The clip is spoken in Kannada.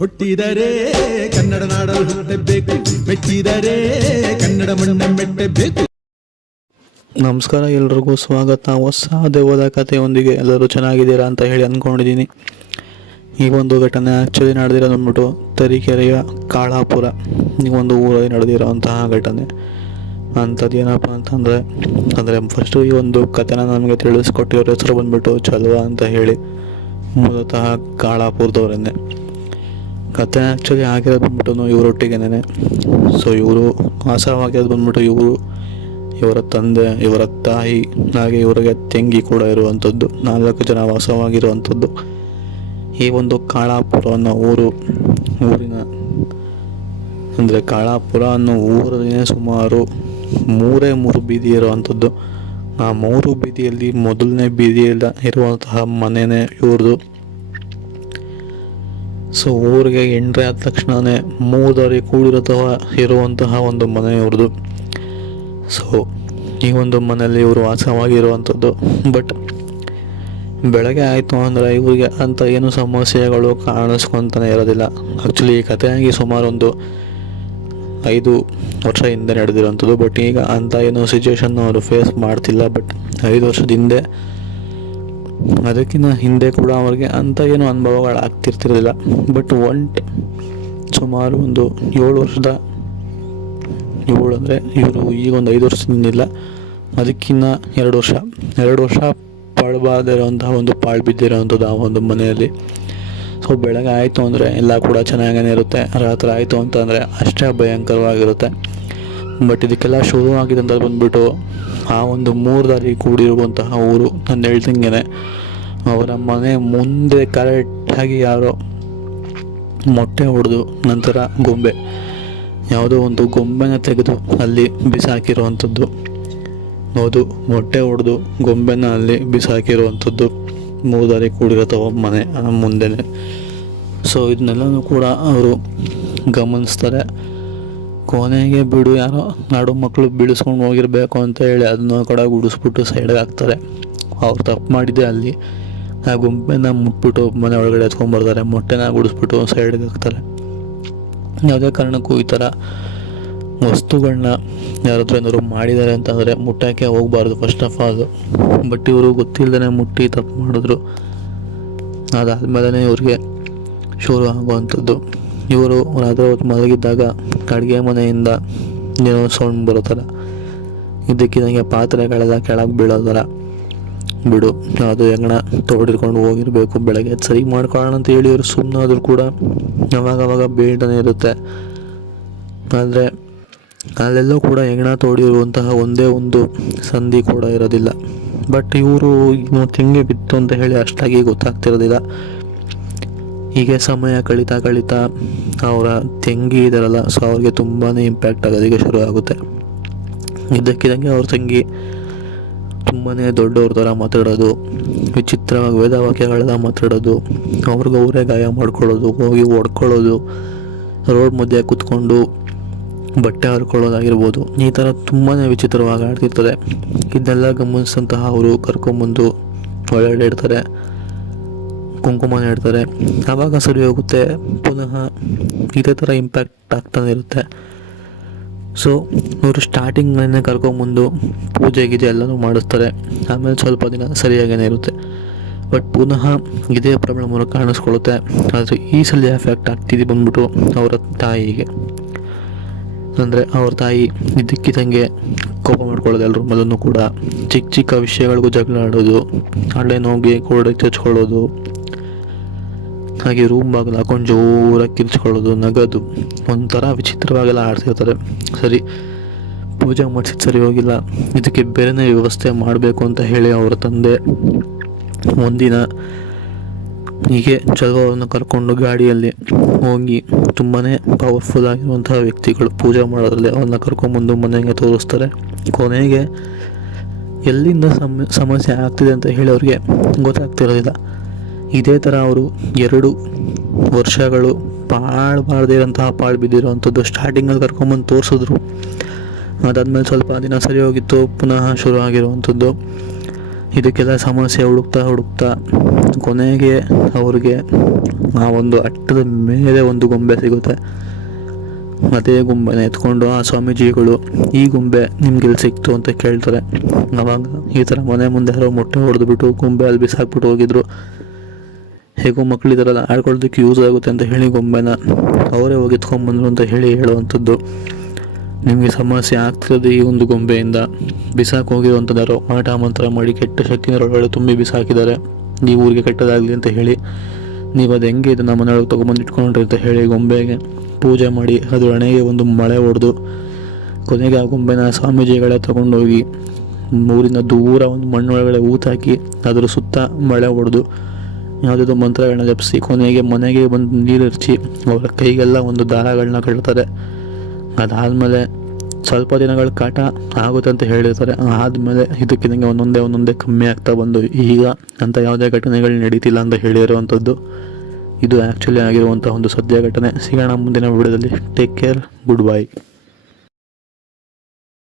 ಹುಟ್ಟಿದರೆ ಕನ್ನಡ ನಾಡಲು ಹುಟ್ಟಬೇಕು, ಮೆಚ್ಚಿದರೆ ಕನ್ನಡ ಮಣ್ಣ ಮೆಟ್ಟಬೇಕು. ನಮಸ್ಕಾರ, ಎಲ್ರಿಗೂ ಸ್ವಾಗತ. ಹೊಸ ದೆವ್ವದ ಕಥೆಯೊಂದಿಗೆ ಎಲ್ಲರೂ ಚೆನ್ನಾಗಿದ್ದೀರಾ ಅಂತ ಹೇಳಿ ಅಂದ್ಕೊಂಡಿದ್ದೀನಿ. ಈ ಒಂದು ಘಟನೆ ಆ್ಯಕ್ಚುಲಿ ನಡೆದಿರೋದು ಅಂದ್ಬಿಟ್ಟು ತರೀಕೆರೆಯ ಕಾಳಾಪುರ ಈ ಒಂದು ಊರಲ್ಲಿ ನಡೆದಿರೋಂತಹ ಘಟನೆ. ಅಂಥದ್ದು ಏನಪ್ಪ ಅಂತಂದರೆ ಫಸ್ಟು ಈ ಒಂದು ಕಥೆನ ನಮಗೆ ತಿಳಿಸ್ಕೊಟ್ಟಿರೋ ಹೆಸರು ಬಂದ್ಬಿಟ್ಟು ಚಲುವ ಅಂತ ಹೇಳಿ, ಮೂಲತಃ ಕಾಳಾಪುರದವರನ್ನೇ. ಕತೆ ಆ್ಯಕ್ಚುಲಿ ಆಗಿರೋದು ಬಂದ್ಬಿಟ್ಟು ಇವರೊಟ್ಟಿಗೆನೇ. ಸೊ ಇವರು ವಾಸವಾಗಿರೋದು ಬಂದ್ಬಿಟ್ಟು ಇವರ ತಂದೆ, ಇವರ ತಾಯಿ, ಹಾಗೆ ಇವರಿಗೆ ತಂಗಿ ಕೂಡ ಇರುವಂಥದ್ದು. 4 ಜನ ವಾಸವಾಗಿರುವಂಥದ್ದು. ಈ ಒಂದು ಕಾಳಾಪುರ ಅನ್ನೋ ಊರಿನ ಅಂದರೆ ಕಾಳಾಪುರ ಅನ್ನೋ ಊರಲ್ಲೇ ಸುಮಾರು 3 ಬೀದಿ ಇರುವಂಥದ್ದು. ಆ 3 ಬೀದಿಯಲ್ಲಿ ಮೊದಲನೇ ಬೀದಿಯಲ್ಲಿ ಇರುವಂತಹ ಮನೆಯೇ ಇವ್ರದ್ದು. ಸೊ ಊರಿಗೆ ಎಂಟ್ರಿ ಆದ ತಕ್ಷಣವೇ 3 ದಾರಿ ಇರುವಂತಹ ಒಂದು ಮನೆ ಇವ್ರದ್ದು. ಸೊ ಈ ಒಂದು ಮನೆಯಲ್ಲಿ ಇವರು ವಾಸವಾಗಿರುವಂಥದ್ದು. ಬಟ್ ಬೆಳಗ್ಗೆ ಆಯಿತು ಅಂದರೆ ಇವರಿಗೆ ಅಂಥ ಏನು ಸಮಸ್ಯೆಗಳು ಕಾಣಿಸ್ಕೊತಾನೆ ಇರೋದಿಲ್ಲ. ಆ್ಯಕ್ಚುಲಿ ಈ ಕಥೆಯಾಗಿ ಸುಮಾರು ಒಂದು 5 ವರ್ಷ ಹಿಂದೆ ನಡೆದಿರೋವಂಥದ್ದು. ಬಟ್ ಈಗ ಅಂಥ ಏನೋ ಸಿಚುವೇಶನ್ ಅವರು ಫೇಸ್ ಮಾಡ್ತಿಲ್ಲ. ಬಟ್ 5 ವರ್ಷದ ಹಿಂದೆ, ಅದಕ್ಕಿಂತ ಹಿಂದೆ ಕೂಡ ಅವ್ರಿಗೆ ಅಂಥ ಏನೋ ಅನುಭವಗಳು ಆಗ್ತಿರ್ತಿರಲಿಲ್ಲ. ಬಟ್ ಸುಮಾರು ಒಂದು 7 ಅಂದರೆ ಇವರು ಈಗ ಒಂದು 5 ವರ್ಷದಿಂದಿಲ್ಲ, ಅದಕ್ಕಿಂತ 2 ವರ್ಷ ಪಾಳ್ಬಾರ್ದಿರೋಂತಹ ಒಂದು ಪಾಳು ಬಿದ್ದಿರೋವಂಥದ್ದು ಆ ಒಂದು ಮನೆಯಲ್ಲಿ. ಸೊ ಬೆಳಗ್ಗೆ ಆಯಿತು ಅಂದರೆ ಎಲ್ಲ ಕೂಡ ಚೆನ್ನಾಗೇ ಇರುತ್ತೆ, ರಾತ್ರಿ ಆಯಿತು ಅಂತಂದರೆ ಅಷ್ಟೇ ಭಯಂಕರವಾಗಿರುತ್ತೆ. ಬಟ್ ಇದಕ್ಕೆಲ್ಲ ಶುರು ಆಗಿದೆ ಅಂತ ಬಂದ್ಬಿಟ್ಟು ಆ ಒಂದು 3 ದಾರಿ ಕೂಡಿರುವಂತಹ ಊರು, ನಾನು ಹೇಳ್ದಂಗೆ ಅವರ ಮನೆ ಮುಂದೆ ಕರೆಕ್ಟಾಗಿ ಯಾರೋ ಮೊಟ್ಟೆ ಹೊಡೆದು ನಂತರ ಯಾವುದೋ ಒಂದು ಗೊಂಬೆನ ತೆಗೆದು ಅಲ್ಲಿ ಬಿಸಾಕಿರುವಂಥದ್ದು. ಹೌದು, ಮೊಟ್ಟೆ ಹೊಡೆದು ಗೊಂಬೆನ ಅಲ್ಲಿ ಬಿಸಾಕಿರುವಂಥದ್ದು 3 ದಾರಿ ಕೂಡಿರತ್ತವ ಮನೆ ಮುಂದೆನೆ. ಸೊ ಇದನ್ನೆಲ್ಲನೂ ಕೂಡ ಅವರು ಗಮನಿಸ್ತಾರೆ. ಕೊನೆಗೆ ಬಿಡು, ಯಾರೋ ನಾಡು ಮಕ್ಕಳು ಬೀಳಿಸ್ಕೊಂಡು ಹೋಗಿರಬೇಕು ಅಂತ ಹೇಳಿ ಅದನ್ನ ಕಡೆ ಗುಡಿಸ್ಬಿಟ್ಟು ಸೈಡ್ಗೆ ಹಾಕ್ತಾರೆ. ಅವ್ರು ತಪ್ಪು ಮಾಡಿದ್ದೆ ಅಲ್ಲಿ ಆ ಗೊಂಬೆನ ಮುಟ್ಬಿಟ್ಟು ಮನೆ ಒಳಗಡೆ ಎತ್ಕೊಂಡ್ಬರ್ತಾರೆ, ಮೊಟ್ಟೆನ ಗುಡಿಸ್ಬಿಟ್ಟು ಸೈಡ್ಗೆ ಹಾಕ್ತಾರೆ. ಯಾವುದೇ ಕಾರಣಕ್ಕೂ ಈ ಥರ ವಸ್ತುಗಳನ್ನ ಯಾರಾದ್ರೂ ಏನಾದ್ರು ಮಾಡಿದ್ದಾರೆ ಅಂತಂದರೆ ಮುಟ್ಟಕ್ಕೆ ಹೋಗಬಾರ್ದು ಫಸ್ಟ್ ಆಫ್ ಆಲ್. ಬಟ್ ಇವರು ಗೊತ್ತಿಲ್ಲದೇ ಮುಟ್ಟಿ ತಪ್ಪು ಮಾಡಿದ್ರು. ಅದಾದಮೇಲೆ ಇವ್ರಿಗೆ ಶುರು ಆಗುವಂಥದ್ದು. ಇವರು ರಾತ್ರಿ ಹೊತ್ತು ಮಲಗಿದ್ದಾಗ ಅಡುಗೆ ಮನೆಯಿಂದ ಏನೋ ಸೌಂಡ್ ಬರೋ ಥರ, ಇದಕ್ಕಿದಂಗೆ ಪಾತ್ರೆಗಳೆಲ್ಲ ಕೆಳಗೆ ಬೀಳೋ ಥರ. ಬಿಡು, ಅದು ಹೆಂಗಣ ತೋಡಿರ್ಕೊಂಡು ಹೋಗಿರಬೇಕು, ಬೆಳಗ್ಗೆ ಸರಿ ಮಾಡ್ಕೊಳ್ಳೋಣ ಅಂತ ಹೇಳಿ ಇವರು ಸುಮ್ಮನಾದರೂ ಕೂಡ ಅವಾಗವಾಗ ಬೇಡನೇ ಇರುತ್ತೆ. ಆದರೆ ಅಲ್ಲೆಲ್ಲೂ ಕೂಡ ಹೆಂಗಣ ತೋಡಿರುವಂತಹ ಒಂದೇ ಒಂದು ಸಂಧಿ ಕೂಡ ಇರೋದಿಲ್ಲ. ಬಟ್ ಇವರು ತೆಂಗೆ ಬಿತ್ತು ಅಂತ ಹೇಳಿ ಅಷ್ಟಾಗಿ ಗೊತ್ತಾಗ್ತಿರೋದಿಲ್ಲ. ಹೀಗೆ ಸಮಯ ಕಳೀತಾ ಅವರ ತಂಗಿ ಇದಾರಲ್ಲ, ಸೊ ಅವ್ರಿಗೆ ತುಂಬಾ ಇಂಪ್ಯಾಕ್ಟ್ ಆಗೋದಕ್ಕೆ ಶುರು ಆಗುತ್ತೆ. ಇದ್ದಕ್ಕಿದ್ದಂಗೆ ಅವ್ರ ತಂಗಿ ತುಂಬಾ ದೊಡ್ಡವ್ರ ಥರ ಮಾತಾಡೋದು, ವಿಚಿತ್ರವಾಗಿ ವೇದವಾಕ್ಯಗಳೆಲ್ಲ ಮಾತಾಡೋದು, ಅವ್ರಿಗೆ ಗಾಯ ಮಾಡ್ಕೊಳ್ಳೋದು, ಹೋಗಿ ಹೊಡ್ಕೊಳ್ಳೋದು, ರೋಡ್ ಮಧ್ಯೆ ಕೂತ್ಕೊಂಡು ಬಟ್ಟೆ ಹರ್ಕೊಳ್ಳೋದಾಗಿರ್ಬೋದು, ಈ ಥರ ತುಂಬಾ ವಿಚಿತ್ರವಾಗಿ ಆಡ್ತಿರ್ತದೆ. ಇದನ್ನೆಲ್ಲ ಗಮನಿಸಿದಂತಹ ಅವರು ಕರ್ಕೊಂಬಂದು ಒಳಗಡೆ ಇಡ್ತಾರೆ, ಕುಂಕುಮನ ಇಡ್ತಾರೆ. ಆವಾಗ ಸರಿ ಹೋಗುತ್ತೆ. ಪುನಃ ಇದೇ ಥರ ಇಂಪ್ಯಾಕ್ಟ್ ಆಗ್ತಾನೆ ಇರುತ್ತೆ. ಸೊ ಇವರು ಸ್ಟಾರ್ಟಿಂಗ್ನೇ ಕರ್ಕೊಂಬಂದು ಪೂಜೆ ಗೀಜೆ ಎಲ್ಲನೂ ಮಾಡಿಸ್ತಾರೆ. ಆಮೇಲೆ ಸ್ವಲ್ಪ ದಿನ ಸರಿಯಾಗೇ ಇರುತ್ತೆ. ಬಟ್ ಪುನಃ ಇದೇ ಪ್ರಾಬ್ಲಮ್ ಅವ್ರಿಗೆ ಕಾಣಿಸ್ಕೊಳ್ಳುತ್ತೆ. ಆದರೆ ಈ ಸಲ ಎಫೆಕ್ಟ್ ಆಗ್ತಿದ್ದು ಬಂದ್ಬಿಟ್ಟು ಅವರ ತಾಯಿಗೆ. ಅಂದರೆ ಅವ್ರ ತಾಯಿ ಇದ್ದಕ್ಕಿದ್ದಂಗೆ ಕೋಪ ಮಾಡ್ಕೊಳ್ಳೋದು ಎಲ್ಲರ ಮೇಲೂ ಕೂಡ. ಚಿಕ್ಕ ವಿಷಯಗಳಿಗೂ ಜಗಳ ಆಡೋದು, ಅಲ್ಲೇನು ಹೋಗಿ ಕೋಡೆ ಚಚ್ಕೊಳ್ಳೋದು, ಹಾಗೆ ರೂಮ್ ಬಾಗಿಲು ಹಾಕೊಂಡು ಜೋರಾಗಿ ಕಿರ್ಚ್ಕೊಳ್ಳೋದು, ನಗೋದು, ಒಂಥರ ವಿಚಿತ್ರವಾಗೆಲ್ಲ ಆಡ್ತಿರ್ತಾರೆ. ಸರಿ, ಪೂಜೆ ಮಾಡಿಸಿದ್ದು ಸರಿ ಹೋಗಿಲ್ಲ, ಇದಕ್ಕೆ ಬೇರೆನೇ ವ್ಯವಸ್ಥೆ ಮಾಡಬೇಕು ಅಂತ ಹೇಳಿ ಅವರ ತಂದೆ ಒಂದಿನ ಹೀಗೆ ಚಲುವವನ್ನು ಕರ್ಕೊಂಡು ಗಾಡಿಯಲ್ಲಿ ಹೋಗಿ ತುಂಬಾ ಪವರ್ಫುಲ್ ಆಗಿರುವಂತಹ ವ್ಯಕ್ತಿಗಳು ಪೂಜೆ ಮಾಡೋದ್ರಲ್ಲಿ ಅವ್ರನ್ನ ಕರ್ಕೊಂಬಂದು ಮನೆಗೆ ತೋರಿಸ್ತಾರೆ. ಕೊನೆಗೆ ಎಲ್ಲಿಂದ ಸಮಸ್ಯೆ ಆಗ್ತಿದೆ ಅಂತ ಹೇಳಿ ಅವ್ರಿಗೆ ಗೊತ್ತಾಗ್ತಿರೋದಿಲ್ಲ. ಇದೇ ಥರ ಅವರು 2 ವರ್ಷಗಳು ಪಾಳು ಬಿದ್ದಿರೋವಂಥದ್ದು. ಸ್ಟಾರ್ಟಿಂಗಲ್ಲಿ ಕರ್ಕೊಂಬಂದು ತೋರಿಸಿದ್ರು, ಅದಾದಮೇಲೆ ಸ್ವಲ್ಪ ದಿನ ಸರಿ ಹೋಗಿತ್ತು, ಪುನಃ ಶುರು ಆಗಿರುವಂಥದ್ದು. ಇದಕ್ಕೆಲ್ಲ ಸಮಸ್ಯೆ ಹುಡುಕ್ತಾ ಕೊನೆಗೆ ಅವ್ರಿಗೆ ಆ ಒಂದು ಅಟ್ಟದ ಮೇಲೆ ಒಂದು ಗೊಂಬೆ ಸಿಗುತ್ತೆ. ಅದೇ ಗೊಂಬೆನ ಎತ್ಕೊಂಡು ಆ ಸ್ವಾಮೀಜಿಗಳು ಈ ಗೊಂಬೆ ನಿಮ್ಗೆಲ್ಲಿ ಸಿಕ್ತು ಅಂತ ಕೇಳ್ತಾರೆ. ಆವಾಗ ಈ ಥರ ಮನೆ ಮುಂದೆ ಯಾರೋ ಮೊಟ್ಟೆ ಹೊಡೆದ್ಬಿಟ್ಟು ಗೊಂಬೆ ಅಲ್ಲಿ ಬಿಸಾಕ್ಬಿಟ್ಟು ಹೋಗಿದ್ರು, ಹೇಗೋ ಮಕ್ಳು ಈ ಥರ ಎಲ್ಲ ಆಡ್ಕೊಳ್ಳೋದಕ್ಕೆ ಯೂಸ್ ಆಗುತ್ತೆ ಅಂತ ಹೇಳಿ ಗೊಂಬೆನ ಅವರೇ ಹೋಗಿ ಎತ್ಕೊಂಡ್ಬಂದ್ರು ಅಂತ ಹೇಳುವಂಥದ್ದು. ನಿಮಗೆ ಸಮಸ್ಯೆ ಆಗ್ತಿರೋದು ಈ ಒಂದು ಗೊಂಬೆಯಿಂದ. ಬಿಸಾಕಿ ಹೋಗಿರುವಂಥದ್ದು ಯಾರೋ ಮಾಟ ಮಂತ್ರ ಮಾಡಿ ಕೆಟ್ಟ ಶಕ್ತಿನ ಒಳಗಡೆ ತುಂಬಿ ಬಿಸಾಕಿದ್ದಾರೆ, ಈ ಊರಿಗೆ ಕೆಟ್ಟದಾಗಲಿ ಅಂತ ಹೇಳಿ. ನೀವು ಅದು ಹೆಂಗೆ ಇದನ್ನು ಮನೆಯೊಳಗೆ ತೊಗೊಂಬಂದು ಇಟ್ಕೊಂಡ್ರಿ ಅಂತ ಹೇಳಿ ಗೊಂಬೆಗೆ ಪೂಜೆ ಮಾಡಿ ಅದು ಹಣೆಗೆ ಒಂದು ಮಳೆ ಹೊಡೆದು ಕೊನೆಗೆ ಆ ಗೊಂಬೆನ ಸ್ವಾಮೀಜಿಗಳೇ ತೊಗೊಂಡೋಗಿ ಊರಿಂದ ದೂರ ಒಂದು ಮಣ್ಣೊಳಗಡೆ ಊತಾಕಿ ಅದ್ರ ಸುತ್ತ ಮಳೆ ಹೊಡೆದು ಯಾವುದಾದ್ರು ಮಂತ್ರಗಳನ್ನ ಜಪಿಸಿ ಕೊನೆಗೆ ಮನೆಗೆ ಬಂದು ನೀರು ಹರಿಸಿ ಅವರ ಕೈಗೆಲ್ಲ ಒಂದು ದಾರಗಳನ್ನ ಕಟ್ತಾರೆ. ಅದಾದಮೇಲೆ ಸ್ವಲ್ಪ ದಿನಗಳ ಕಾಟ ಆಗುತ್ತೆ ಅಂತ ಹೇಳಿರ್ತಾರೆ. ಆದಮೇಲೆ ಇದಕ್ಕಿದಂಗೆ ಒಂದೊಂದೇ ಕಮ್ಮಿ ಆಗ್ತಾ ಬಂದು ಈಗ ಅಂತ ಯಾವುದೇ ಘಟನೆಗಳು ನಡೀತಿಲ್ಲ ಅಂತ ಹೇಳಿರುವಂಥದ್ದು. ಇದು ಆ್ಯಕ್ಚುಲಿ ಆಗಿರುವಂಥ ಒಂದು ಸದ್ಯ ಘಟನೆ. ಸಿಗೋಣ ಮುಂದಿನ ವಿಡಿಯೋದಲ್ಲಿ. Take care, good bye.